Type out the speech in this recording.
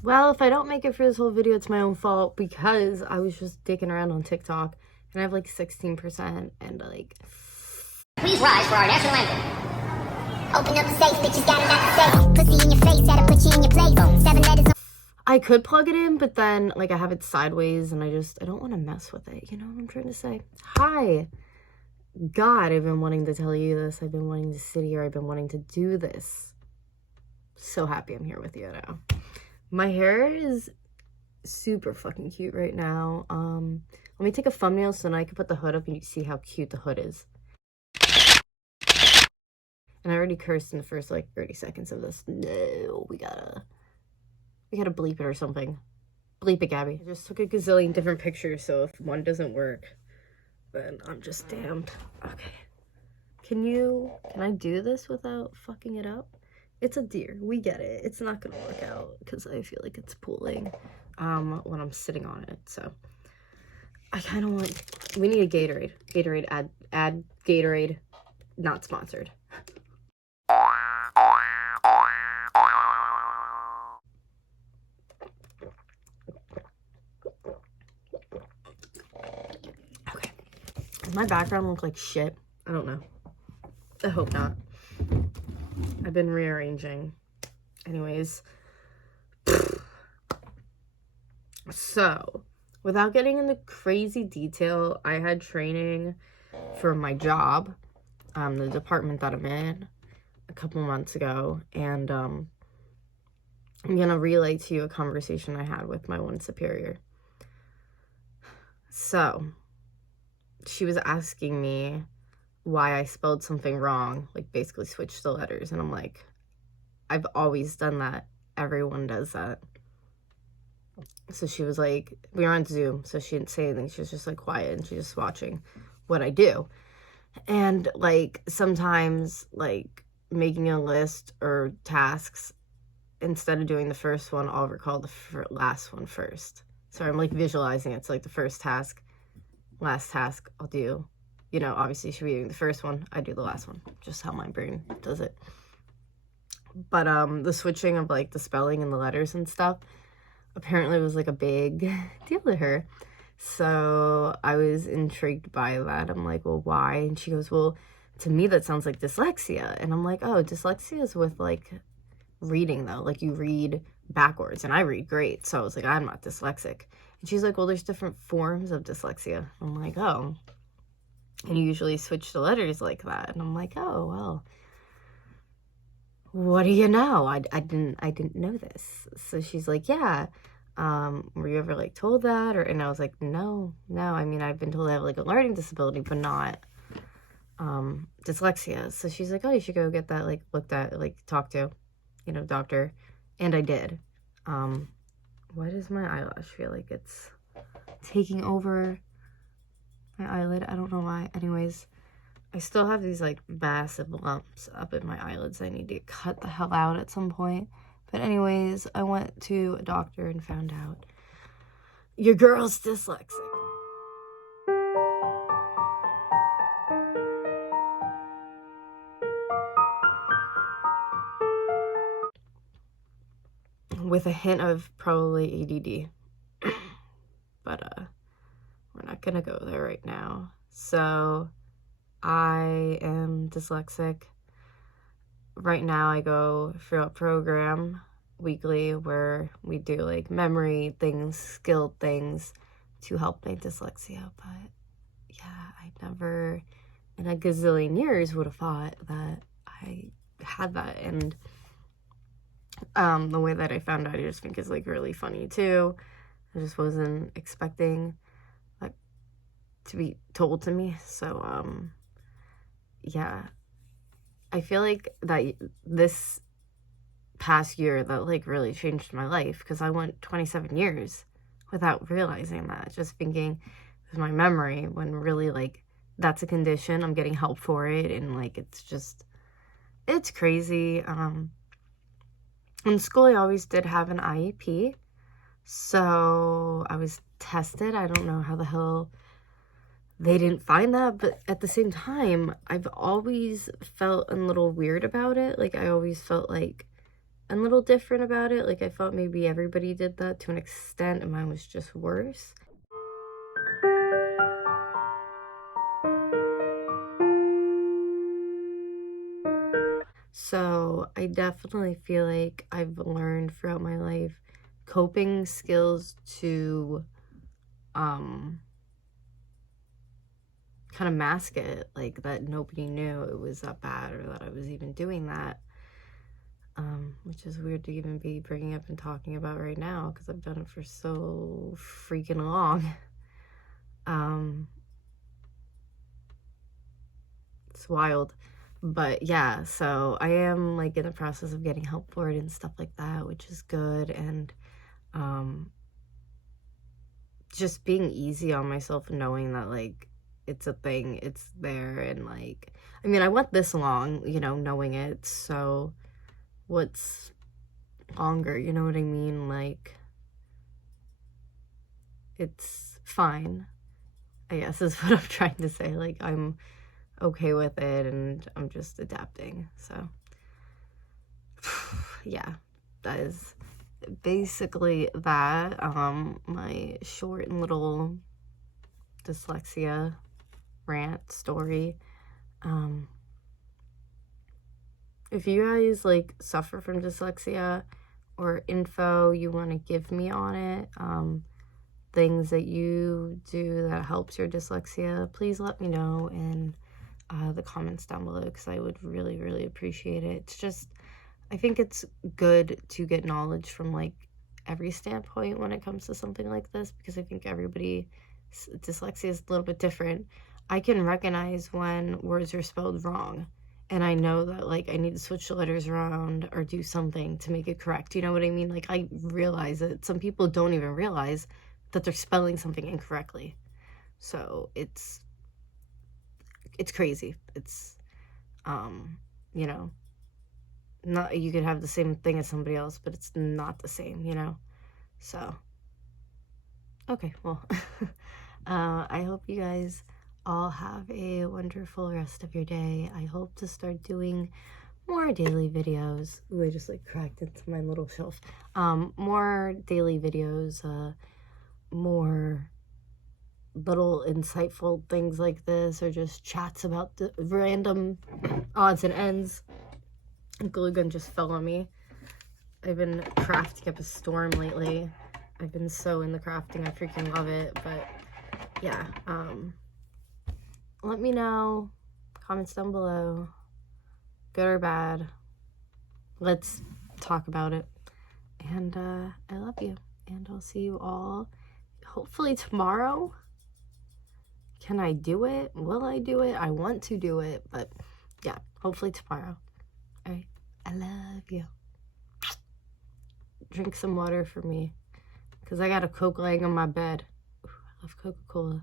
Well, if I don't make it for this whole video, it's my own fault because I was just dicking around on TikTok and I have like 16% and like... Please rise for our national anthem. Open up the safe, bitches got it at the safe. Pussy in your face, had to put you in your place. 7 letters. I could plug it in, but then like I have it sideways and I don't want to mess with it. You know what I'm trying to say? Hi. God, I've been wanting to tell you this. I've been wanting to sit here. I've been wanting to do this. So happy I'm here with you now. My hair is super fucking cute right now. Let me take a thumbnail so now I can put the hood up and you can see how cute the hood is. And I already cursed in the first like 30 seconds of this. No, we gotta bleep it or something. Bleep it, Gabby. I just took a gazillion different pictures, so if one doesn't work, then I'm just damned. Okay. Can I do this without fucking it up? It's a deer. We get it. It's not gonna work out because I feel like it's pooling when I'm sitting on it. So I kind of want, we need a Gatorade. Gatorade, add Gatorade, not sponsored. Okay. Does my background look like shit? I don't know. I hope not. I've been rearranging. Anyways. So, without getting into crazy detail, I had training for my job, the department that I'm in, a couple months ago, and I'm gonna relay to you a conversation I had with my one superior. So, she was asking me why I spelled something wrong, like basically switched the letters, and I'm like, I've always done that. Everyone does that. So she was like, we were on Zoom, so she didn't say anything. She was just like quiet and she's just watching what I do. And like sometimes like making a list or tasks, instead of doing the first one, I'll recall the last one first. So I'm like visualizing it's like the first task, last task I'll do. You know, obviously she should be doing the first one, I do the last one. Just how my brain does it. But the switching of like the spelling and the letters and stuff apparently was like a big deal to her. So I was intrigued by that. I'm like, well, why? And she goes, well, to me that sounds like dyslexia. And I'm like, oh, dyslexia is with like reading though. Like you read backwards and I read great. So I was like, I'm not dyslexic. And she's like, well, there's different forms of dyslexia. I'm like, oh. And you usually switch the letters like that. And I'm like, oh, well, what do you know? I didn't know this. So she's like, yeah. Were you ever like told that? And I was like, no. I mean, I've been told I have like a learning disability, but not dyslexia. So she's like, oh, you should go get that like looked at, like talk to, you know, doctor. And I did. Why does my eyelash feel like it's taking over my eyelid? I don't know why. Anyways, I still have these like massive lumps up in my eyelids I need to cut the hell out at some point. But anyways, I went to a doctor and found out your girl's dyslexic. With a hint of probably ADD. But we're not gonna go there right now. So I am dyslexic. Right now I go through a program weekly where we do like memory things, skill things to help my dyslexia. But yeah, I never in a gazillion years would have thought that I had that. And the way that I found out, I just think is like really funny too. I just wasn't expecting like to be told to me. So yeah, I feel like that this past year that like really changed my life, because I went 27 years without realizing that, just thinking it was my memory, when really like that's a condition, I'm getting help for it, and like it's crazy. In school I always did have an IEP, so I was tested. I don't know how the hell they didn't find that, but at the same time, I've always felt a little weird about it. Like I always felt like a little different about it. Like, I thought maybe everybody did that to an extent, and mine was just worse. So I definitely feel like I've learned throughout my life coping skills to kind of mask it, like that nobody knew it was that bad or that I was even doing that. Which is weird to even be bringing up and talking about right now because I've done it for so freaking long. It's wild. But yeah, so I am like in the process of getting help for it and stuff like that, which is good. And just being easy on myself and knowing that like it's a thing, it's there. And like, I mean, I went this long, you know, knowing it, so what's longer, you know what I mean? Like, it's fine, I guess is what I'm trying to say. Like, I'm okay with it and I'm just adapting. So yeah, that is basically that. My short and little dyslexia rant story. If you guys like suffer from dyslexia or info you want to give me on it, things that you do that helps your dyslexia, please let me know in the comments down below, because I would really, really appreciate it. It's just, I think it's good to get knowledge from like every standpoint when it comes to something like this, because I think everybody's dyslexia is a little bit different. I can recognize when words are spelled wrong, and I know that like I need to switch the letters around or do something to make it correct. You know what I mean? Like, I realize it. Some people don't even realize that they're spelling something incorrectly. So it's crazy. It's you know, not, you could have the same thing as somebody else, but it's not the same, you know. So okay, well, I hope you guys all have a wonderful rest of your day. I hope to start doing more daily videos. Ooh, I just like cracked into my little shelf. More daily videos, more little insightful things like this, or just chats about the random odds and ends. Glue gun just fell on me. I've been crafting up a storm lately. I've been so in the crafting. I freaking love it. But yeah, let me know, comments down below, good or bad. Let's talk about it. And I love you, and I'll see you all hopefully tomorrow. Can I do it? Will I do it? I want to do it, but yeah, hopefully tomorrow. All right, I love you. Drink some water for me, because I got a Coke laying on my bed. Ooh, I love Coca-Cola.